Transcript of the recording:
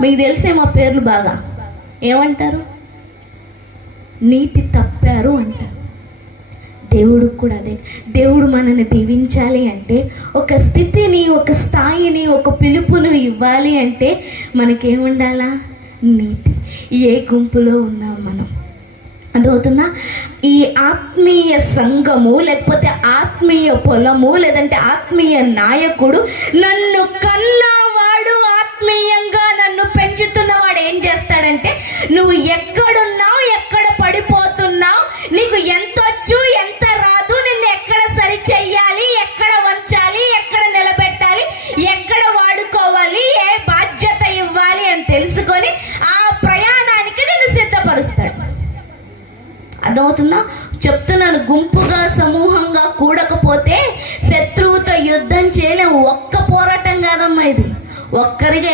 మీకు తెలిసే మా పేర్లు బాగా ఏమంటారు? నీతి తప్పారు అంటారు. దేవుడికి కూడా అదే. దేవుడు మనల్ని దీవించాలి అంటే, ఒక స్థితిని, ఒక స్థాయిని, ఒక పిలుపును ఇవ్వాలి అంటే మనకేముండాలా? నీతి. ఏ గుంపులో ఉన్నాం మనం? అదవుతుందా? ఈ ఆత్మీయ సంఘము, లేకపోతే ఆత్మీయ పొలము, లేదంటే ఆత్మీయ నాయకుడు, నన్ను కన్నవాడు, ఆత్మీయంగా నన్ను పెంచుతున్నవాడు ఏం చేస్తాడంటే, నువ్వు ఎక్కడున్నావు, ఎక్కడ పడిపోతున్నావు, నీకు ఎంత వచ్చు, ఎంత రాదు, నిన్ను ఎక్కడ సరి చెయ్యాలి, ఎక్కడ వంచాలి, ఎక్కడ నిలబెట్టాలి, ఎక్కడ వాడుకోవాలి, ఏ బాధ్యత ఇవ్వాలి అని తెలుసుకొని ఆ ప్రయాణానికి నిన్ను సిద్ధపరుస్తాడు. అర్థమవుతుందా? చెప్తున్నాను, గుంపుగా సమూహంగా కూడకపోతే శత్రువుతో యుద్ధం చేయలేము. ఒక్క పోరాటం కాదమ్మా ఇది, ఒక్కరిగా